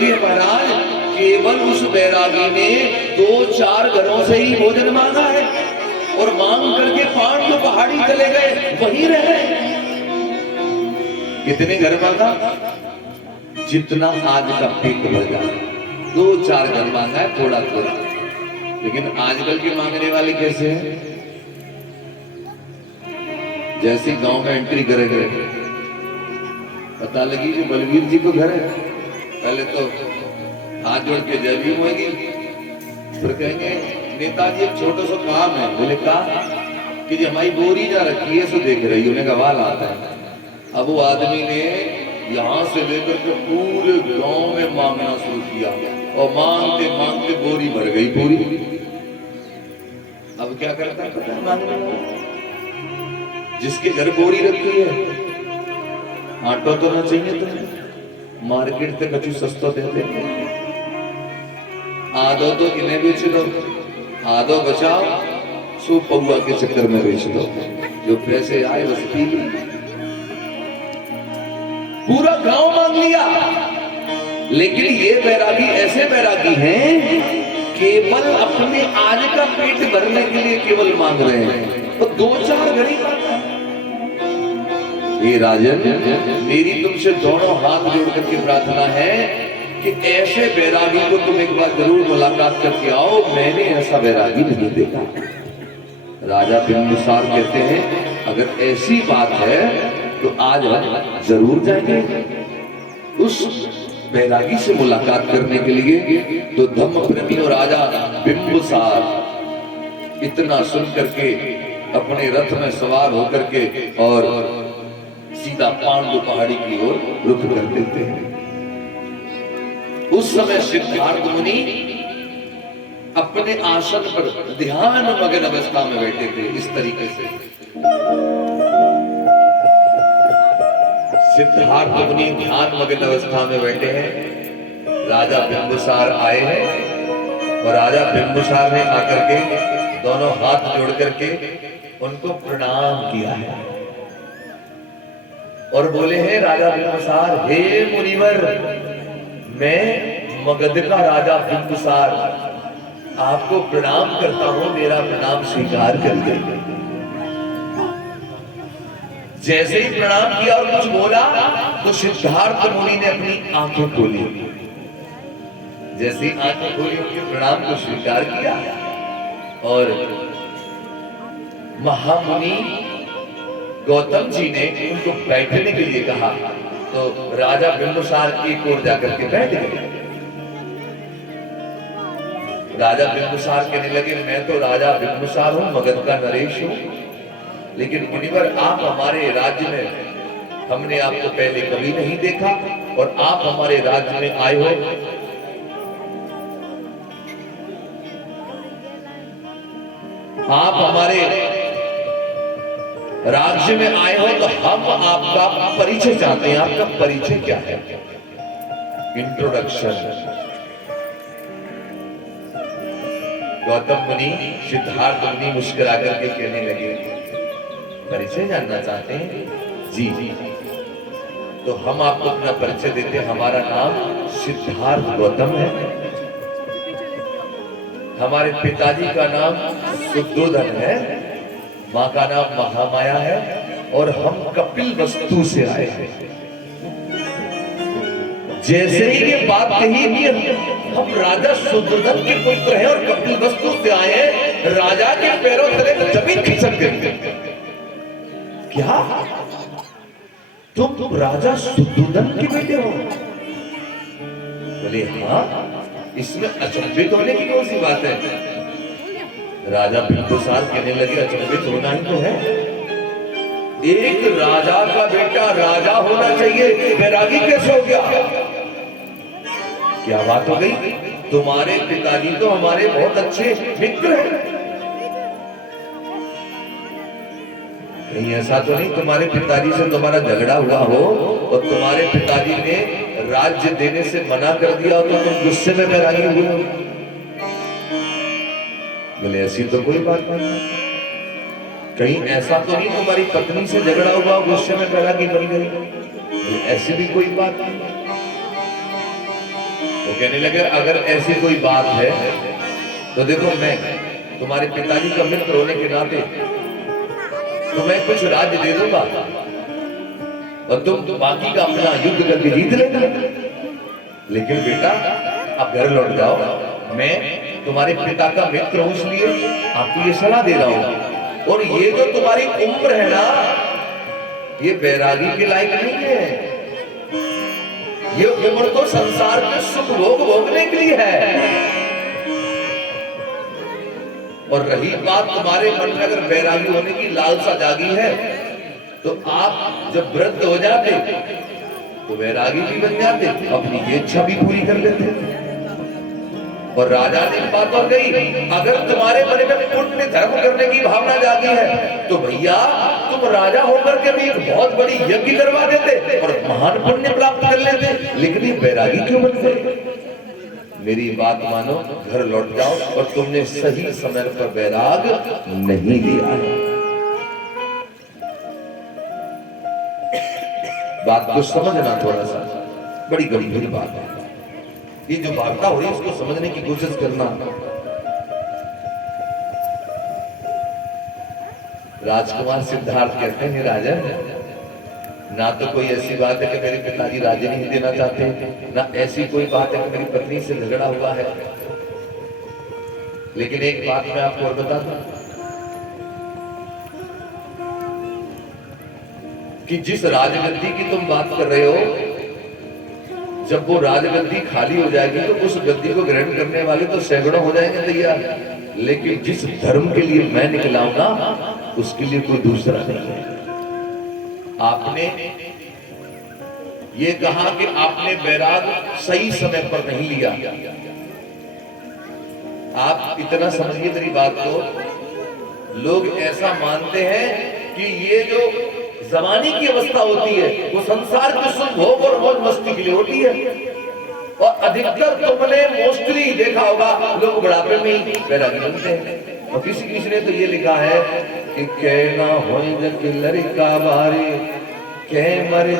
कहती है महाराज केवल उस बैरागी ने 2-4 घरों से ही भोजन मांगा है और मांग करके पांडु पहाड़ी चले गए, वहीं रहे। कितने घर मांगा? जितना आज का पेट भर जाए। 2-4 घर मांगा है, थोड़ा थोड़ा। लेकिन आजकल के मांगने वाले कैसे हैं? जैसे गांव में एंट्री करेंगे पता लगी कि बलवीर जी को घर है, पहले तो हाथ जोड़ के जय भीम होगी, फिर कहेंगे नेताजी एक छोटा सा काम है। बोले कहा कि जी हमारी बोरी जा रखी है, सो देख रही उन्हें गवाल आता है। अब वो आदमी ने यहाँ से लेकर के पूरे गांव में मांगना शुरू किया और मांगते मांगते बोरी भर गई पूरी। अब क्या करता है पता है मांगने वाला? जिसके घर बोरी रखी है आटो तो ना चाहिए तुम्हें, मार्केट से कछु सस्ता देते आधो तो इन्हें बेच दो, आधो बचाओ, सो पौवा के चक्कर में बेच दो, जो पैसे आए बस पी ली। पूरा गांव मांग लिया। लेकिन ये बैरागी ऐसे बैरागी हैं केवल अपने आज का पेट भरने के लिए केवल मांग रहे हैं, तो 2-4 घड़ी मांगा। ये राजन मेरी तुमसे दोनों हाथ जोड़ करके प्रार्थना है कि ऐसे बैरागी को तुम एक बार जरूर मुलाकात करके आओ। मैंने ऐसा बैरागी नहीं देखा। राजा बिंबिसार कहते हैं अगर ऐसी बात है तो आज हम जरूर जाएंगे उस बैरागी से मुलाकात करने के लिए। तो धम्मप्रेमी और राजा बिंबिसार इतना सुन करके अपने रथ में सवार होकर के और सीधा पांडु पहाड़ी की ओर रुख कर देते हैं। उस समय सिद्धार्थ मुनि अपने आसन पर ध्यान मग्न अवस्था में बैठे थे। इस तरीके से सिद्धार्थ मुनि ध्यान मग्न अवस्था में बैठे हैं। राजा बिंबिसार आए हैं और राजा बिंबिसार ने आकर के दोनों हाथ जोड़ करके उनको प्रणाम किया है और बोले हैं राजा बिंबिसार, हे मुनिवर, मैं मगध का राजा बिंबिसार आपको प्रणाम करता हूं, मेरा प्रणाम स्वीकार करिए। जैसे ही प्रणाम किया और कुछ बोला तो सिद्धार्थ मुनि ने अपनी आंखें खोली। जैसे ही आंखें खोली उनके प्रणाम को स्वीकार किया और महामुनि गौतम जी ने उनको बैठने के लिए कहा तो राजा बिंबिसार एक ओर जाकर के बैठ गए। राजा बिंबिसार कहने लगे मैं तो राजा बिंबिसार हूं, मगध का नरेश हूं, लेकिन मुनिवर आप हमारे राज्य में हमने आपको पहले कभी नहीं देखा और आप हमारे राज्य में आए हो, आप हमारे राज्य में आए हो तो हम आपका परिचय चाहते हैं। आपका परिचय क्या है? इंट्रोडक्शन। गौतम मुनि सिद्धार्थ मुनि मुस्कुरा करके कहने लगे परिचय जानना चाहते हैं? जी। तो हम आपको अपना परिचय देते हैं। हमारा नाम सिद्धार्थ गौतम है, हमारे पिताजी का नाम शुद्धोधन है, माँ का नाम महामाया है और हम कपिल वस्तु से आए हैं। जैसे ही ये बात कही कि हम राजा शुद्धोधन के पुत्र हैं और कपिल वस्तु से आए हैं, राजा के पैरों तले जमीन खिसक गई। क्या तुम राजा शुद्धोधन के बेटे हो? बोले हाँ, इसमें अचंभित होने की कौन सी बात है? राजा बिंबिसार कहने लगे अचंभित होना ही तो है, एक राजा का बेटा राजा होना चाहिए, बैरागी कैसे हो गया? क्या बात हो गई? तुम्हारे पिताजी तो हमारे बहुत अच्छे मित्र हैं, कहीं ऐसा तो नहीं तुम्हारे पिताजी से तुम्हारा झगड़ा हुआ हो और तुम्हारे पिताजी ने राज्य देने से मना कर दिया हो तो तुम गुस्से में बैरागी हुए हो? बोले ऐसी तो कोई बात नहीं। कहीं ऐसा तो नहीं तुम्हारी पत्नी से झगड़ा हुआ गुस्से में बैरागी बन गई? ऐसी भी कोई बात नहीं। वो कहने लगे अगर ऐसी कोई बात है तो देखो, मैं तुम्हारे पिताजी का मित्र होने के नाते तुम्हें कुछ राज्य दे दूंगा और तुम बाकी का अपना युद्ध करके जीत लेना, लेकिन बेटा अब घर लौट जाओ। मैं तुम्हारे पिता का मित्र हूं, इसलिए आपको ये सलाह दे रहा हूं। और ये जो तुम्हारी उम्र है ना, ये बैरागी के लायक नहीं है। ये उम्र तो संसार के सुख भोग भोगने के लिए है। और रही बात तुम्हारे मन में अगर बैरागी होने की लालसा जागी है, तो आप जब वृद्ध हो जाते तो बैरागी भी बन जाते, अपनी ये इच्छा भी पूरी कर लेते। और राजा ने बात और गई, अगर तुम्हारे मन में पुण्य धर्म करने की भावना जागी है तो भैया तुम राजा होकर के भी एक बहुत बड़ी यज्ञ करवा देते और महान पुण्य प्राप्त कर लेते, लेकिन ये बैरागी क्यों बन गए? मेरी बात मानो, घर लौट जाओ। और तुमने सही समय पर बैराग नहीं लिया है। बात को समझना थोड़ा सा, बड़ी गंभीर बात है। ये जो वार्ता हो रही है उसको समझने की कोशिश करना। राजकुमार सिद्धार्थ कहते हैं, राजन, ना तो कोई ऐसी बात है कि मेरे पिताजी राज्य नहीं देना चाहते, ना ऐसी कोई बात है कि मेरी पत्नी से झगड़ा हुआ है, लेकिन एक बात मैं आपको और बता दूं कि जिस राजगद्दी की तुम बात कर रहे हो, जब वो राजगद्दी खाली हो जाएगी तो उस गद्दी को ग्रहण करने वाले तो सैकड़ों हो जाएंगे तैयार, लेकिन जिस धर्म के लिए मैं निकला हूं ना, उसके लिए कोई दूसरा नहीं है। आपने ये कहा कि आपने बैराग सही समय पर नहीं लिया। आप इतना समझिए मेरी बात को, लोग ऐसा मानते हैं कि ये जो जमाने की अवस्था होती है वो संसार के सुख भोग और मौज मस्ती के लिए होती है। और अधिकतर तुमने मोस्टली देखा होगा, लोग बुढ़ापे में ही बैरागी बनते हैं। और किसी ने तो ये लिखा है कि कहना हो लड़का बारे कह मर